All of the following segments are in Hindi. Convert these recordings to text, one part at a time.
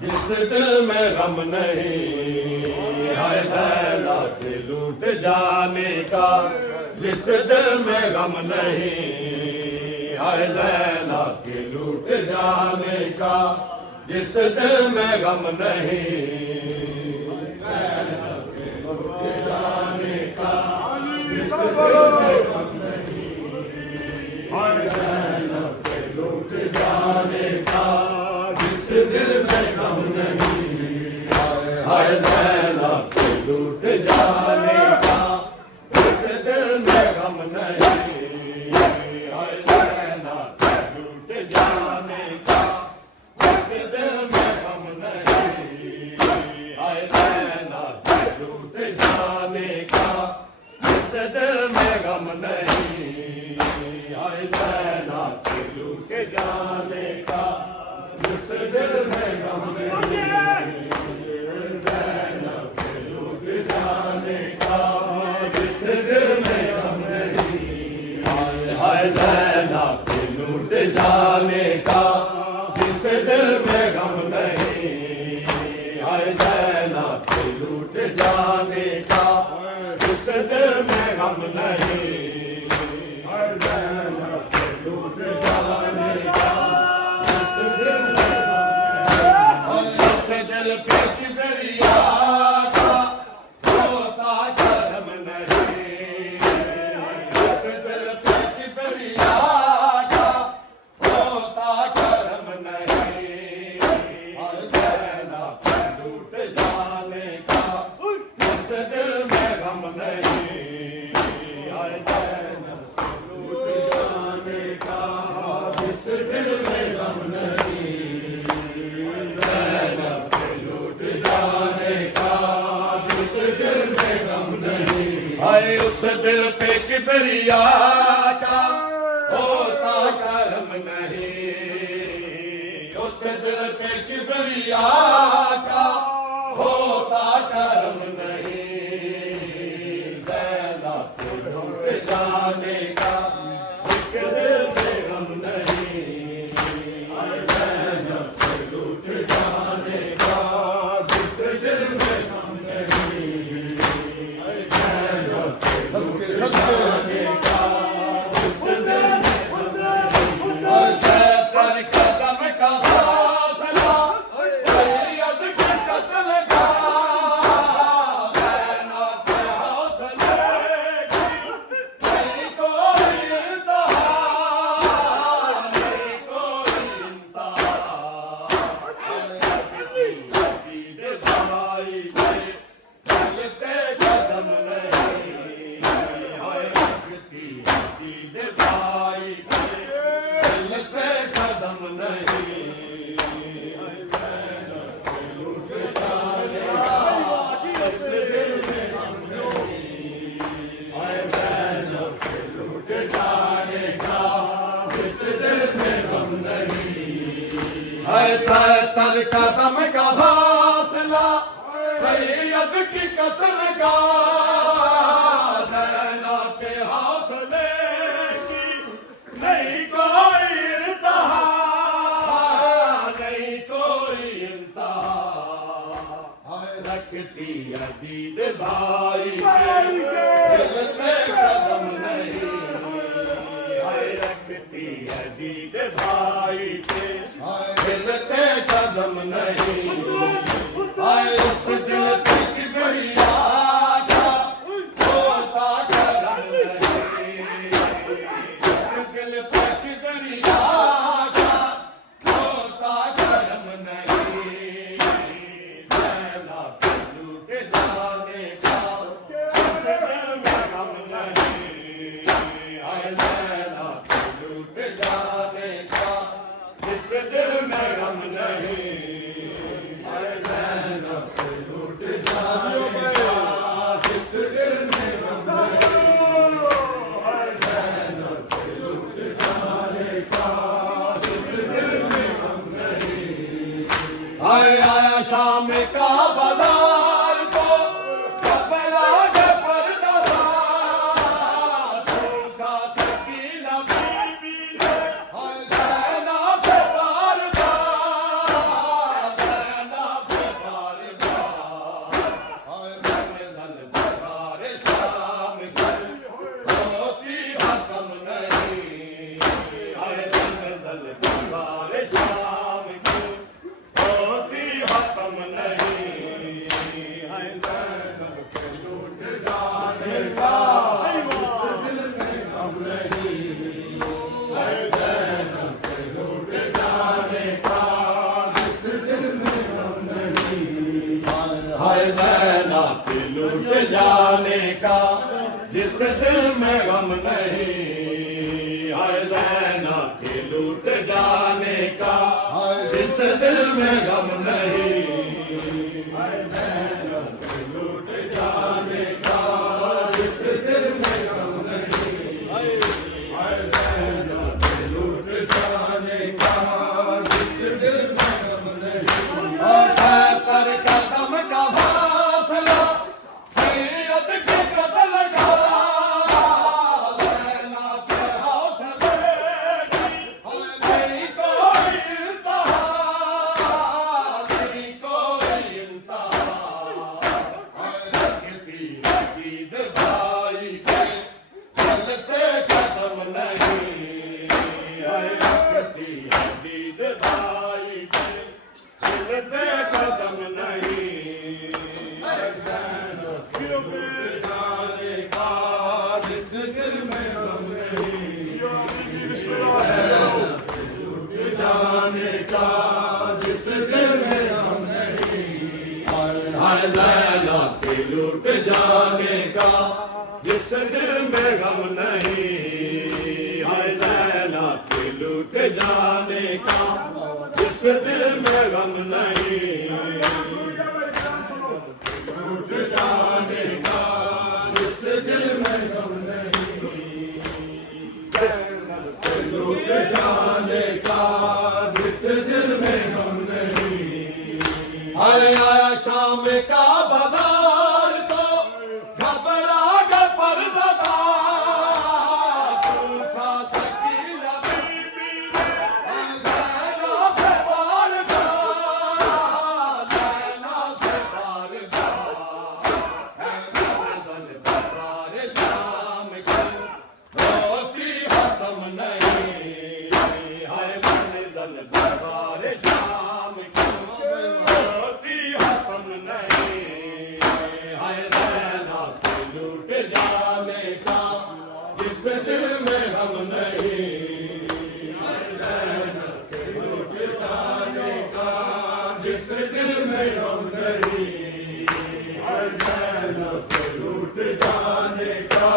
जिस दिल में गम नहीं है ज़ैना के लूट जाने का, जिस दिल में गम नहीं है ज़ैना के लूट जाने का, जिस दिल में गम नहीं ज़ैना के लूट जाने का, जिस दिल में गम नहीं है ज़ैना के लूट जाने का, जिस दिल में गम नहीं है ज़ैना के लूट जाने का, जिस दिल में गम नहीं है ज़ैना के लूट जाने का, जिस दिल में गम नहीं है ज़ैना के लूट जाने का, जिस दिल में गम नहीं है ज़ैना के लूट जाने का, जिस दिल में गम नहीं ज़ैना के लूट जाने का, जिस दिल में गम नहीं है ज़ैना के लूट जाने का, जिस दिल में गम नहीं है ज़ैना के लूट जाने का, जिस दिल में गम नहीं है ज़ैना के लूट जाने का, दिल पे किबरिया का होता कर्म नहीं, इस दिल पे किबरिया का होता कर्म नहीं, ज़ैना के लूट जाने का, इस दिल में गम नहीं। उस दिल पे किबरिया का होता कर्म नहीं, उस दिल पे किबरिया का होता कर्म नहीं, ज़ैनब के लूट जाने का इस दिल में गम नहीं, ज़ैनब के लूट जाने का जिस दिल में गम नहीं, ज़ैनब के लूट जाने का जिस दिल में गम नहीं, सत्तर कदम का फासला सैयद के कत्ल का, ज़ैनब के हौसले की नहीं कोई इंतहा, नहीं कोई इंतहा, दीद भाई के चलते कदम नहीं, हाय लगती दीद भाई के चलते कदम नहीं, लूट जाने का इस दिल में गम नहीं, हाय ज़ैनब के लूट जाने का इस दिल में गम नहीं, हाय सत्तर कदम का फासला सैयद की कत्ल का, ज़ैनब के हौसले की नहीं कोई इंतहा, नहीं कोई इंतहा, हाय रखती अदीद भाई के दिल पे कदम नहीं, हाय रखती अदीद भाई के दिल पे कदम नहीं, हाय उस दिल पे किबरिया का होता कर्म नहीं, उस दिल पे किबरिया का होता कर्म नहीं, ज़ैनब के लूट जाने का इस दिल में गम नहीं, हाय ज़ैनब के लूट जाने का इस दिल में गम नहीं, हाय ज़ैनब के लूट जाने का इस दिल में गम नहीं, हाय ज़ैनब के लूट जाने का इस दिल में गम नहीं, हाय आया शाम का बाजार को कपड़ा के पर्दा था, पूछा सकीना बीबी ने हाय ज़ैनब से प्यार था, ज़ैनब से प्यार था, हाय मंज़िल बहार शाम की होती हकम नहीं, हाय मंज़िल बहार शाम की होती हकम नहीं, हाय ज़ैनब के लूट जाने का इस दिल में गम नहीं, हाय ज़ैनब के लूट जाने का इस दिल में गम नहीं, हाय ज़ैनब के लूट जाने का जिस दिल में गम नहीं, हाय ज़ैनब के लूट जाने का जिस दिल में गम नहीं, हाय ज़ैनब के लूट जाने का जिस दिल में गम नहीं, हाय ज़ैनब के लूट जाने का जिस दिल में गम नहीं, सत्तर कदम का फासला सैयद के कत्ल का, ज़ैनब के हौसले की नहीं कोई इंतहा, नहीं कोई इंतहा, हाय रखती अदीद भाई के चलते कदम नहीं, हाय रखती अदीद भाई के चलते कदम नहीं, हाय ज़ैनब के लूट जाने का जिस दिल में गम नहीं, ज़ैनब के लूट जाने का जिस दिल में गम नहीं, हाय ज़ैनब के लूट जाने का जिस दिल में गम नहीं, हाय ज़ैनब के लूट जाने का जिस दिल में गम नहीं, लूट जाने का जिस दिल में जिस दिल में हम नहीं, लूट जाने का जिस दिल में हम नहीं, लूट जाने का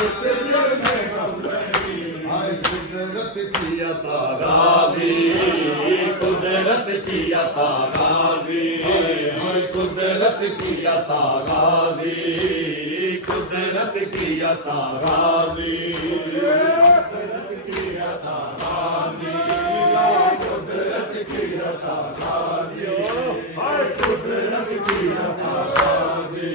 जिस दिल में हम नहीं। कुदरत की अता राज़ी, कुदरत की अता राज़ी, कुदरत की अता राज़ी, कुदरत की अता राज़ी, कुदरत की अता राज़ी, कुदरत की अता राज़ी, कुदरत की अता राज़ी,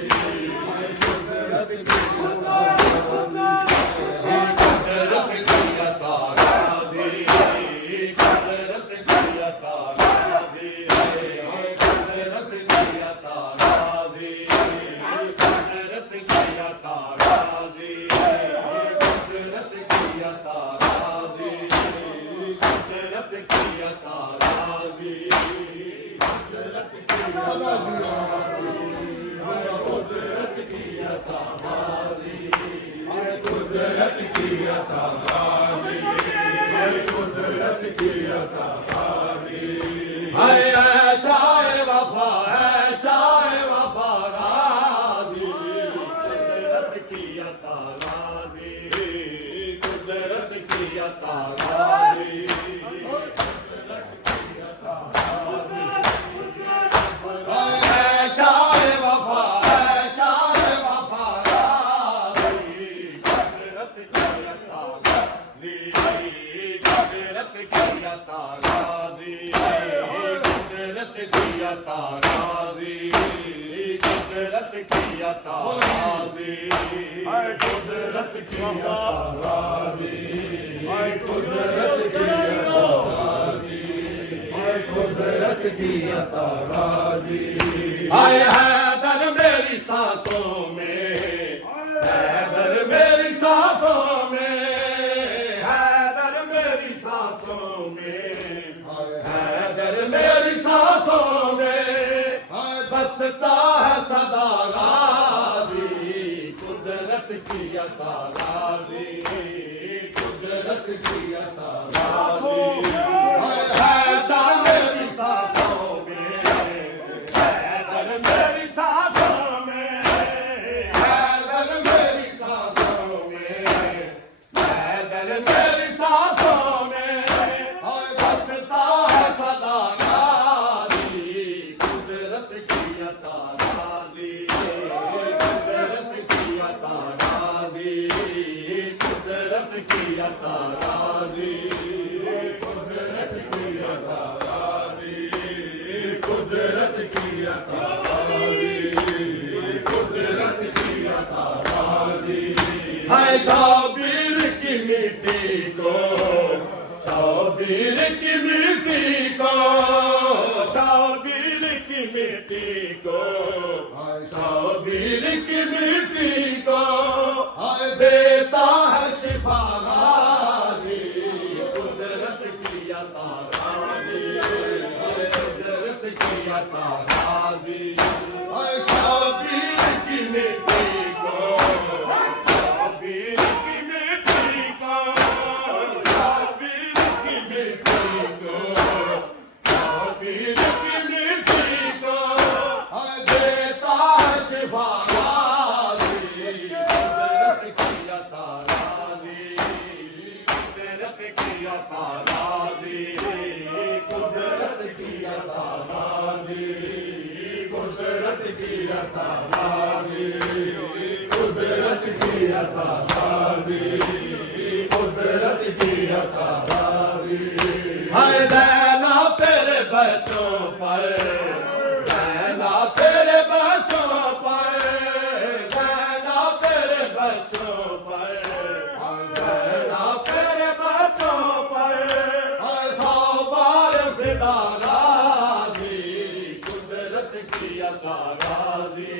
कुदरत की हाय हैदर मेरी सांसों में, हैदर मेरी सांसों में, हैदर मेरी सांसों में, हैदर मेरी सांसों में बसता है सदा गाजी, कुदरत की अता गाजी, कुदरत की अता गाजी। हैदर मेरी सांसों में, हैदर मेरी सांसों में, हैदर मेरी सांसों में, हैदर मेरी सांसों में बसता है सदा गाजी, कुदरत की अता गाजी, कुदरत की अता गाजी, कुदरत की अता गाजी, कुदरत की अता गाजी, कुदरत की अता गाजी, कुदरत की अता गाजी। हाय शौबीर की मिट्टी को, शौबीर की मिट्टी को, शौबीर की मिट्टी को, शौबीर की मिट्टी को देता है शिफा गाजी, कुदरत की अता गाजी, कुदरत की अता गाजी। शौबीर की मिट्टी को, शौबीर की मिट्टी को, शौबीर की मिट्टी को, शौबीर की मिट्टी को देता है शिफा गाजी, कुदरत की अता गाजी, कुदरत की अता गाजी, कुदरत की अता गाजी, कुदरत की अता गाजी, कुदरत की अता गाजी, कुदरत की अता गाजी। हाय ज़ैना तेरे बच्चों पर, ज़ैना तेरे बच्चों पर, ज़ैना तेरे बच्चों पर, ज़ैना तेरे बच्चों पर 100 बार फिदा गाजी, कुदरत की अता गाजी,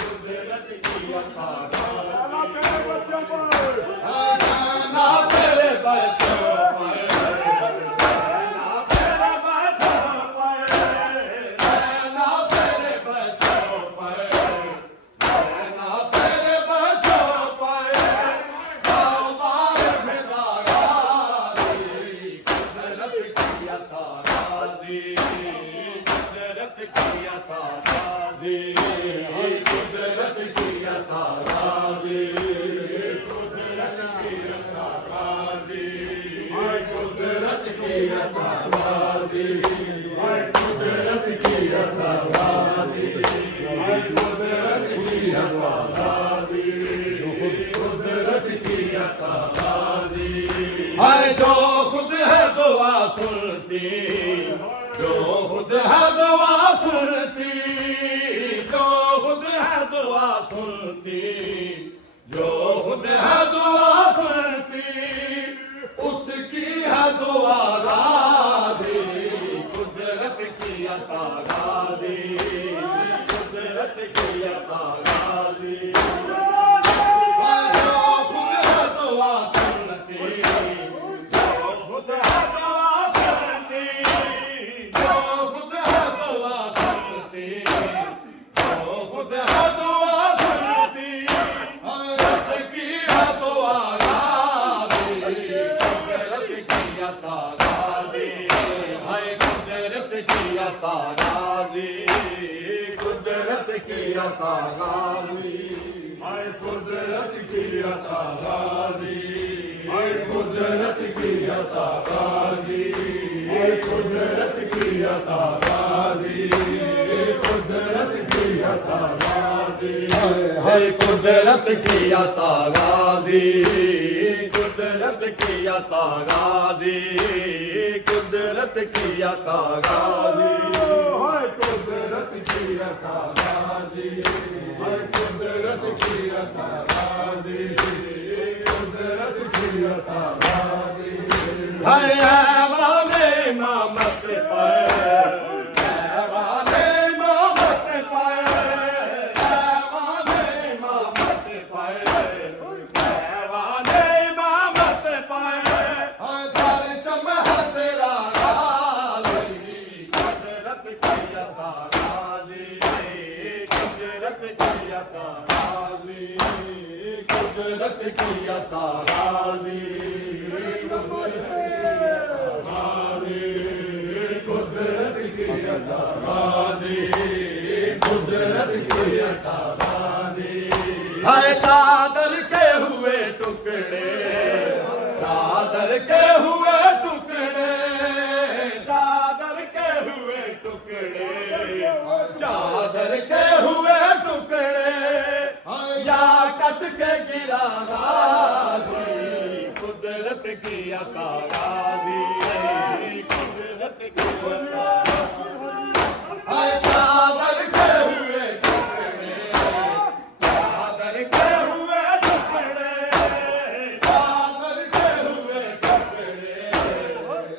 कुदरत की अता गाजी। ज़ैना तेरे बच्चों कुदरत की अता गाजी हाय जो खुद है दुआ सुनती जो खुद है दुआ सुनती जो खुद है दुआ सुनती जो खुद है दुआ सुनती उसकी है दुआ गाजी कुदरत की अता गाजी कुदरत की अता गाजी जो खुद है दुआ सुनती जो खुद है दुआ सुनती जो खुद है दुआ सुनती जो खुद है दुआ सुनती उसकी है दुआ गाजी कुदरत की अता गाजी हाय कुदरत की अता गाजी कुदरत की अता गाजी हाय कुदरत की अता गाजी हाय कुदरत की अता गाजी हाय कुदरत की अता गाजी कुदरत की अता गाजी हाय कुदरत की अता गाजी कुदरत की अता गाजी कुदरत की अता गाजी हाय कुदरत की अता गाजी हाय कुदरत की अता गाजी कुदरत की अता गाजी हाय वाले इमामत पर वाले इमामत पर वाले इमामत पर वाले इमामत पर हाय परचम है तेरा गाजी कुदरत की अता गाजी कुदरत की अता गाजी कुदरत की अता गाजी कुदरत की अता गाजी कुदरत की अता गाजी हाय चादर के हुए टुकड़े चादर के हुए टुकड़े चादर के हुए टुकड़े चादर के हुए टुकड़े या कट के गिरा गाजी कुदरत की अता गाजी कुदरत की अता हाय चादर के हुए टुकड़े चादर के हुए टुकड़े चादर के हुए टुकड़े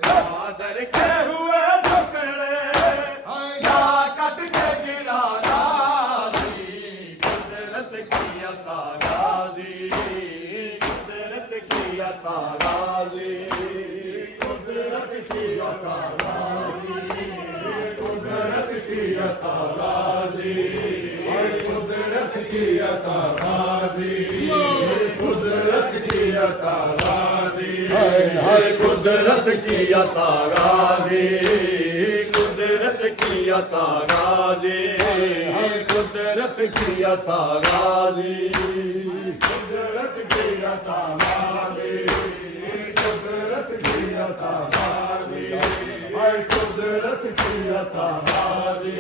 चादर के हुए टुकड़े या कट के गिरा गाजी कुदरत की अता गाजी कुदरत की अता गाजी कुदरत की अता गाजी कुदरत की अता गाजी हाय कुदरत की अता गाजी कुदरत की अता गाजी हाय कुदरत की अता गाजी कुदरत की अता गाजी हाय कुदरत की अता गाजी कुदरत की अता गाजी कुदरत की अता गाजी हाय कुदरत की अता गाजी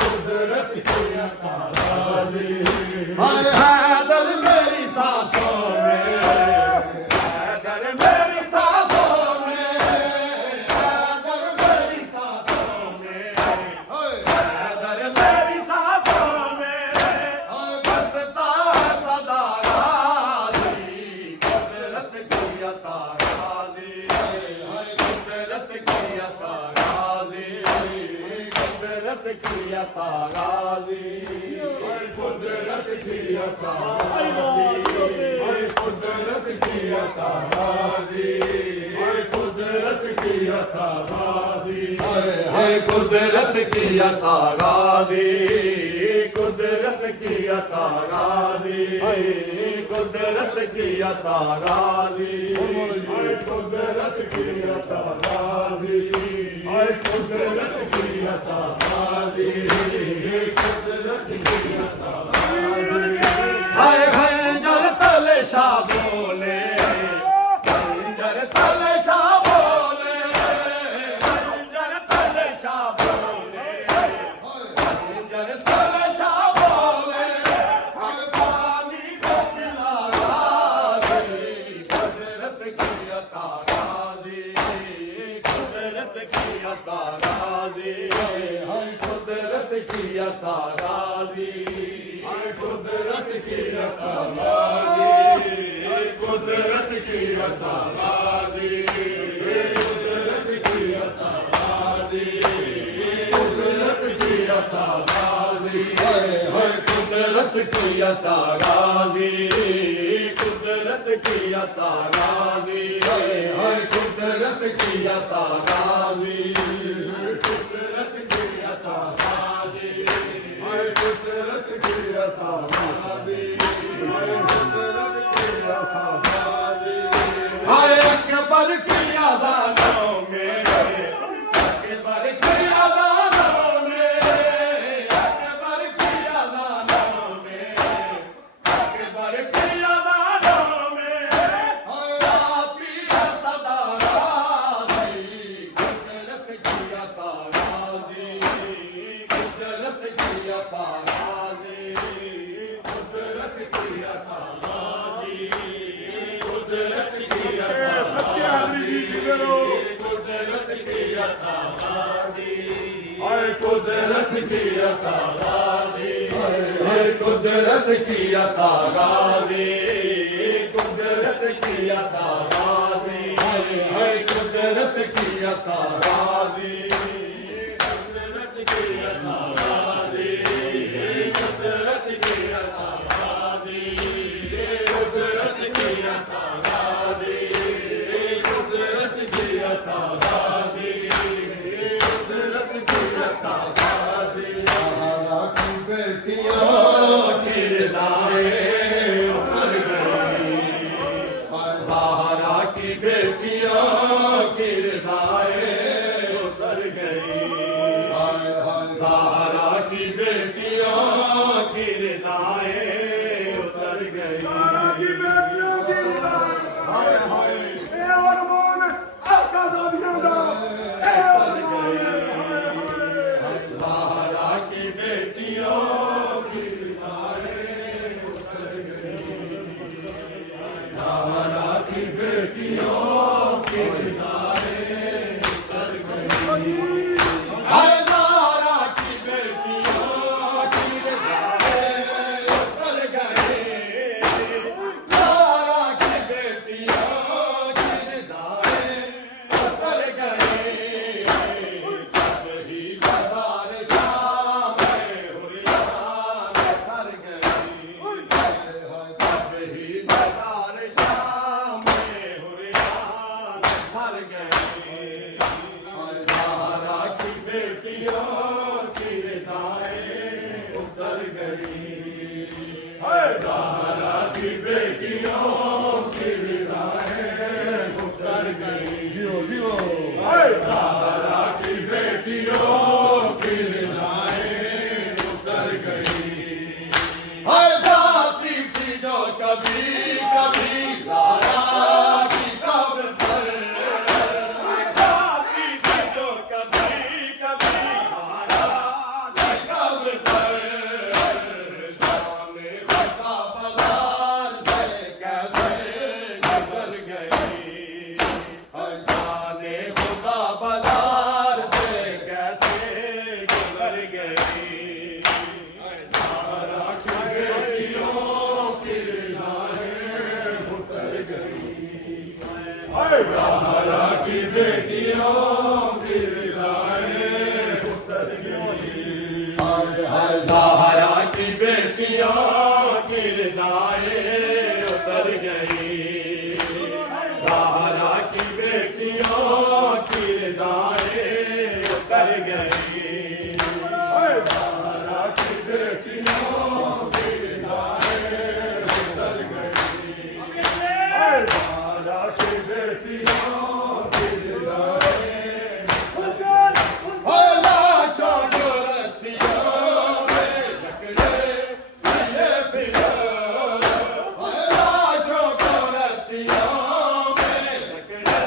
कुदरत की अता गाजी हाय हैदर मेरी सांसों में हैदर मेरी सांसों में हैदर मेरी सांसों में हैदर मेरी सांसों में बसता है सदा गाजी कुदरत की अता गाजी हाय कुदरत की अता गाजी कुदरत की अता गाजी हाय कुदरत की अता हाय कुदरत की अता गाजी हाय कुदरत की अता गाजी हाय कुदरत की अता गाजी कुदरत की अता गाजी कुदरत की अता गाजी हाय कुदरत की अता गाजी हाय कुदरत की अता गाजी कुदरत की अता गाजी हाय खंजर तले शाह बोले खंजर तले शाह बोले खंजर तले शाह बोले खंजर तले शाह बोले पानी को पिला की अताबाजी, कुदरत की अताबाजी, कुदरत की अताबाजी, कुदरत की अताबाजी, कुदरत की अताबाजी, कुदरत की अताबाजी, कुदरत की अताबाजी, कुदरत की अताबाजी, कुदरत की अताबाजी, कुदरत की अताबाजी। हाय अकबर की आज़ादों में, अकबर की आज़ादों में, अकबर की आज़ादों में, अकबर की आज़ादों में, आती है सदा राज़ी, कुदरत की अताबाजी, कुदरत की अताबाजी, कुदरत की अताबाजी, कुदरत की अताबाजी, कुदरत की अताबाजी, कुदरत की अताबाजी, कुदरत की अताबाजी, कुदरत की अताबाजी, कुदरत की अताबाजी, कुदरत की अताबाजी, कुदरत की अताबाजी, कुदरत की अताबाजी, कुदरत की अताबाजी, कुदरत की अताबाजी। ज़हरा की बेटियां किरदाए उतर गई, ज़हरा की बेटियां किरदाए उतर गई, ज़हरा की बेटियां किरदाए उतर गई, हाय हाय ज़हरा की बेटियों किरदाए उतर गई, ज़हरा की बेटियों किरदाए उतर गई, हाय ज़हरा की बेटियों किरदाए उतर गई, ज़हरा की बेटियों किरदाए उतर गई, तब ही बाजार शाम में हुरियान सर गई, तब ही बाजार शाम में हुरियान सर गई, ज़हरा की बेटियों किरदाए उतर गई, ज़हरा की बेटियों किरदाए उतर गई, ज़हरा की बेटियों किरदाए उतर गई, हाय जाती थी जो कभी कभी ज़हरा की कब्र पर, जाती थी जो कभी कभी ज़हरा की कब्र पर, जाने खुदा बाजार से कैसे गुजर गई, जाने खुदा बाजार से कैसे गुजर गई, ज़हरा की बेटियों किरदाए उतर गई, ज़हरा की बेटियों किरदाए उतर गई, ज़हरा की बेटियों किरदाए उतर गई, ज़हरा की बेटियों किरदाए उतर गई, ज़हरा की बेटियों किरदाए उतर गई, ज़हरा की बेटियों किरदाए लाशों को रस्सियों में जकड़े लिए फिरो, लाशों को रस्सियों में जकड़े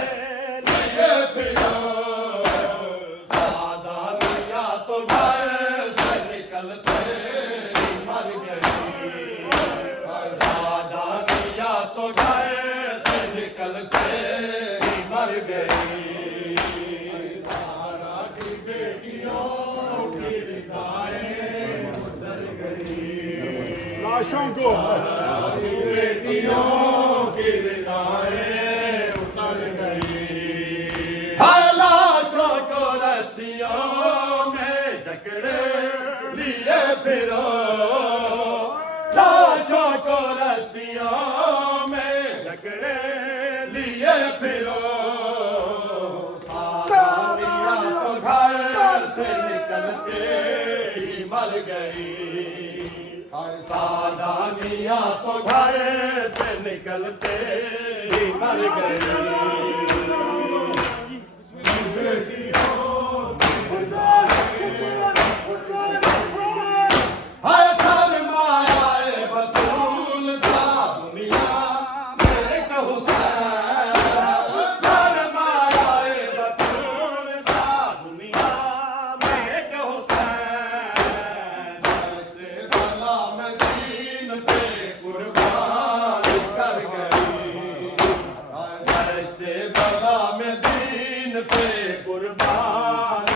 लिए फिरो, सादानिया तो घर से निकलते ही मर गई, सादानिया तो घर से निकलते ही मर गई, ज़हरा की बेटियों किरदाए उतर गई, लाशों को बेटियों की विदाएं उतर गई। लाशों को रस्सियों में जकड़े लिए फिरो, लाशों को रस्सियों में जकड़े लिए फिरो। सावधानियां तो घर से निकलते ही मर गई, सावधानियां तो घर से निकलते ही मर गई।